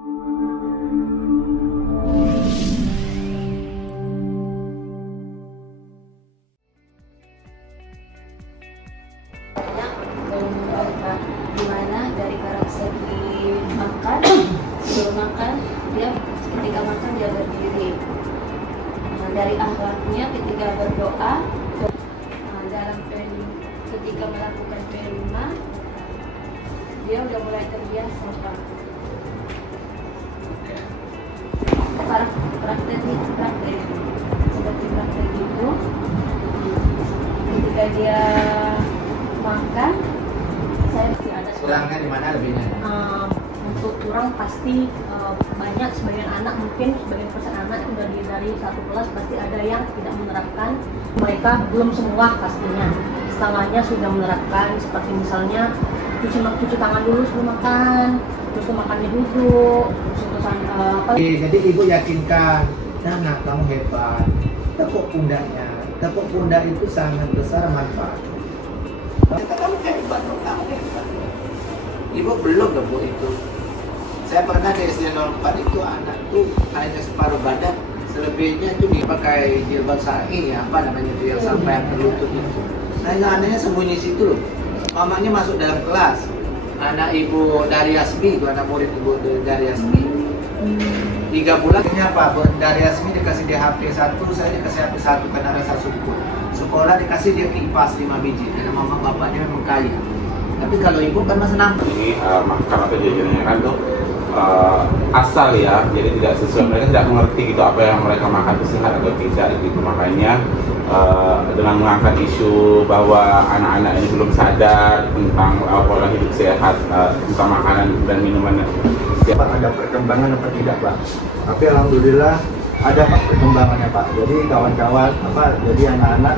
Dimana dari segi makan, sebelum makan dia ketika makan dia berdiri. Dari akhlaknya ketika berdoa, dalam ketika melakukan P5 dia udah mulai terbiasa Pak. Praktek seperti praktek itu, ketika dia makan saya masih ada kurangnya di mana lebihnya? Untuk kurang pasti banyak, sebagian anak mungkin sebagian persen anak dari satu kelas pasti ada yang tidak menerapkan. Mereka belum semua pastinya, setengahnya sudah menerapkan, seperti misalnya cuci tangan dulu sebelum makan, terus makannya duduk, Jadi ibu yakinkan, nah kamu hebat, tepuk pundaknya. Tepuk pundak itu sangat besar manfaat. Kamu hebat, kamu hebat. Ibu belum tepuk itu. Saya pernah di SD 04 itu anak tuh hanya separuh badan, selebihnya itu dipakai jilbab syar'i, apa namanya itu yang sampai yang berlutut itu. Nah anaknya sembunyi situ loh. Mamanya masuk dalam kelas. Anak ibu dari Yasmi itu, anak murid ibu dari Yasmi. 3 bulan ini apa? Dari Yasmi dikasih dia HP 1, saya dikasih HP 1 karena rasa syukur. Sekolah dikasih dia kipas 5 biji karena mama bapaknya memang kaya. Tapi kalau ibu kan masih nampak. Ini karena kejadiannya kan tuh asal ya, jadi tidak sesuai, mereka tidak mengerti gitu apa yang mereka makan itu sehat atau tidak gitu. Makanya dengan mengangkat isu bahwa anak-anak ini belum sadar tentang pola hidup sehat, tentang makanan dan minuman. Ada perkembangan apa tidak Pak? Tapi alhamdulillah ada Pak perkembangannya Pak. Jadi kawan-kawan jadi anak-anak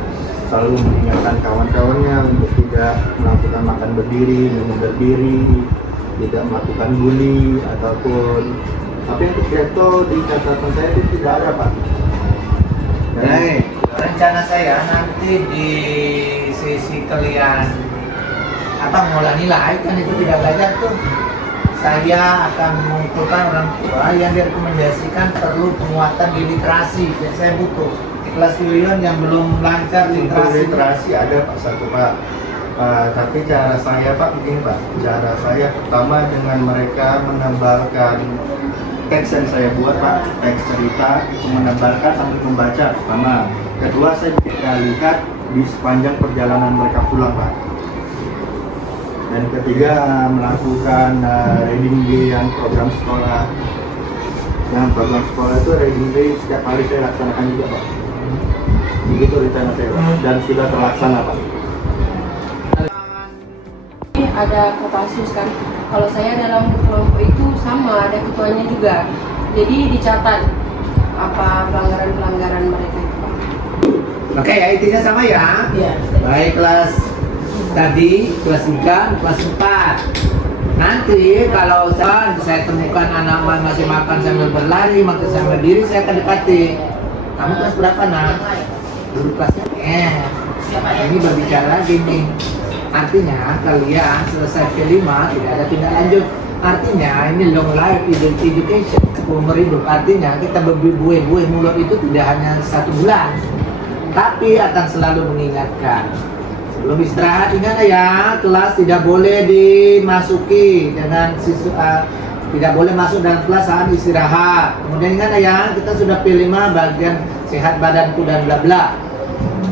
selalu mengingatkan kawan-kawannya untuk tidak melakukan makan berdiri, minum berdiri, tidak melakukan bully ataupun tapi untuk keto di catatan saya itu tidak ada Pak. Baik, rencana saya nanti di sesi kalian mengolah nilai kan itu tidak belajar tuh. Saya akan mengumpulkan orang tua yang direkomendasikan perlu penguatan di literasi. Jadi saya butuh di kelas Yulion yang belum lancar literasi ada Pak satu Pak. Tapi cara saya Pak begini Pak, cara saya pertama dengan mereka menebalkan teks yang saya buat Pak, teks cerita itu menebalkan sambil membaca pertama. Kedua saya bisa lihat di sepanjang perjalanan mereka pulang Pak. Dan ketiga melakukan reading day yang program sekolah. Yang program sekolah itu reading day setiap hari saya laksanakan juga Pak. Begitu rencana saya Pak, dan sudah terlaksana Pak. Ada Kopassus kan, kalau saya dalam kelompok itu sama, ada ketuanya juga, jadi dicatat apa pelanggaran mereka itu Pak. Oke ya, intinya sama ya. Iya. Baik, kelas tadi kelas 3, kelas 4. Nanti kalau saya temukan anak masih makan sambil berlari, makan sambil berdiri, saya akan dekati. Kamu kelas berapa nak? Dulu kelasnya ini berbicara lagi nih. Artinya kalian selesai P5 tidak ada tindak lanjut. Artinya ini long life education, seumur hidup. Artinya kita berbuih-buih mulut itu tidak hanya 1 bulan, tapi akan selalu mengingatkan. Sebelum istirahat ingat ya, kelas tidak boleh dimasuki dengan siswa, tidak boleh masuk dalam kelas saat istirahat. Kemudian ingat ya, kita sudah P5 bagian sehat badanku dan bla bla.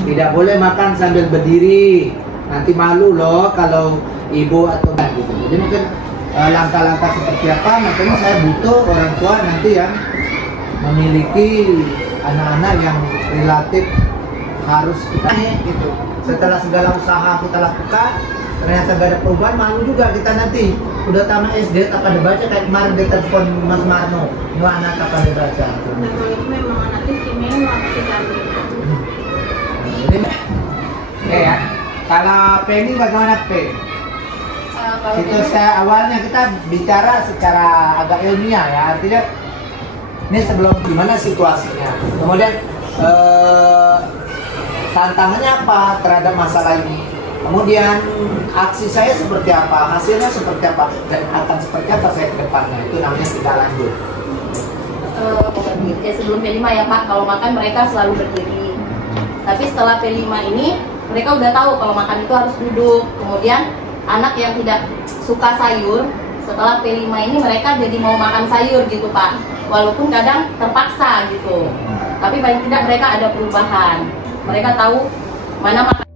Tidak boleh makan sambil berdiri. Nanti malu loh kalau ibu atau enggak gitu. Jadi mungkin langkah-langkah seperti apa, makanya saya butuh orang tua nanti yang memiliki anak-anak yang relatif harus kita gitu. Setelah segala usaha kita lakukan, ternyata gak ada perubahan, malu juga kita nanti. Udah tamat SD, apa dibaca kayak kemarin di telepon Mas Marno, mau anak apa dibaca. Memang anak istimewa tidak. Jadi, ya. Kalau P ini bagaimana P? Itu saya awalnya kita bicara secara agak ilmiah ya, artinya ini sebelum gimana situasinya, kemudian tantangannya apa terhadap masalah ini. Kemudian aksi saya seperti apa, hasilnya seperti apa, dan akan seperti apa saya ke depannya, itu namanya tidak lanjut. Sebelum P5 ya Pak, kalau makan mereka selalu berdiri. Tapi setelah P5 ini, mereka udah tahu kalau makan itu harus duduk. Kemudian anak yang tidak suka sayur, setelah P5 ini mereka jadi mau makan sayur gitu Pak. Walaupun kadang terpaksa gitu. Tapi paling tidak mereka ada perubahan. Mereka tahu mana makan